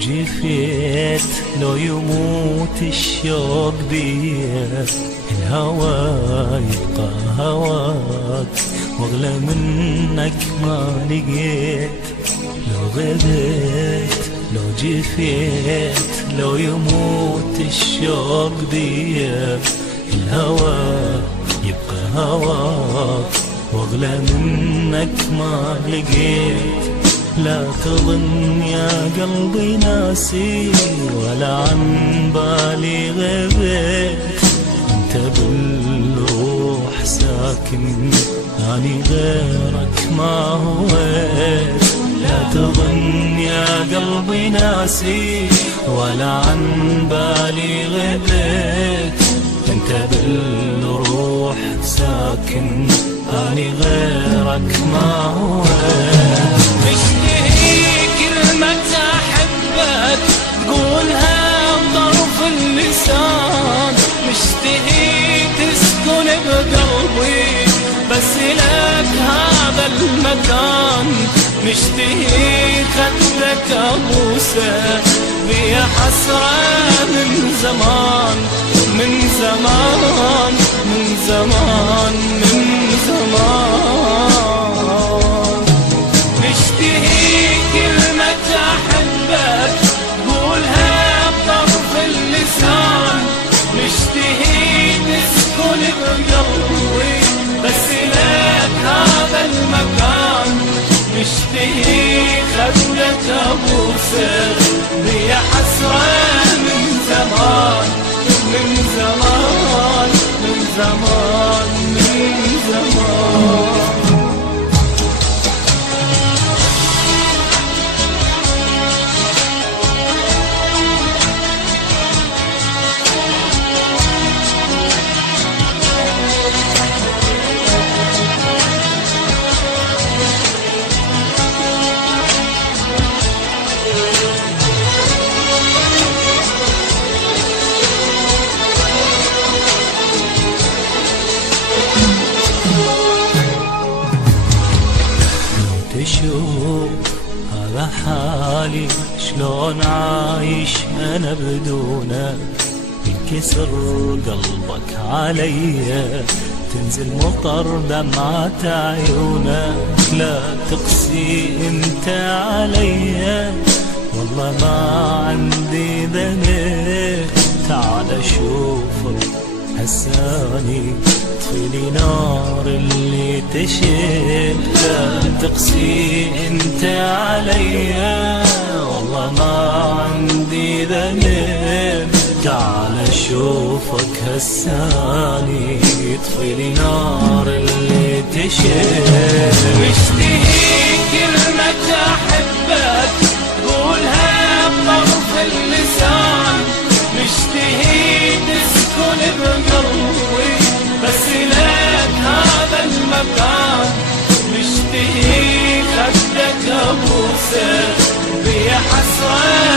جفيت لو يموت الشوق بيا، الهوى يبقى هواك واغلى منك ما لقيت. لو غبت لو جفيت لو يموت الشوق بيا، الهوى يبقى هواك واغلى منك ما لقيت. لا تظن يا قلبي ناسي ولا عن بالي غبت، انت بالروح ساكن اني غيرك ما هويت. لا تظن يا قلبي ناسي ولا عن بالي غبت، انت بالروح ساكن اني غيرك ما هويت. مشتهي كلمة أحبك تقولها بطرف اللسان، مشتهي تسكن بقلبي بس لك هذا المكان، مشتهي خدك أبوسه بيا حسرة من زمان من زمان من زمان من زمان. مشتهي كلمة أحبك تقولها بطرف اللسان، مشتهي تسكن بقلبي بس لك هذا المكان، مشتهي خدك أبوسه بيا حسرة من زمان من زمان من زمان من زمان. تشوف هذا حالي شلون عايش انا بدونك، ينكسر قلبك عليا تنزل مطر دمعة عيونك. لا تقسي انت عليا والله ما عندي ذنب، تعال شوفك هساني طفيلي نار اللي تشب. لا تقسي انت عليا والله ما عندي ذنب، تعال اشوفك هساني طفيلي نار اللي تشب. مشتهي كلمة أحبك تقولها بطرف اللسان، مشتهي تسكن بقلبي بس لك هذا المكان، مشتهي خدك أبوسه بيا حسرة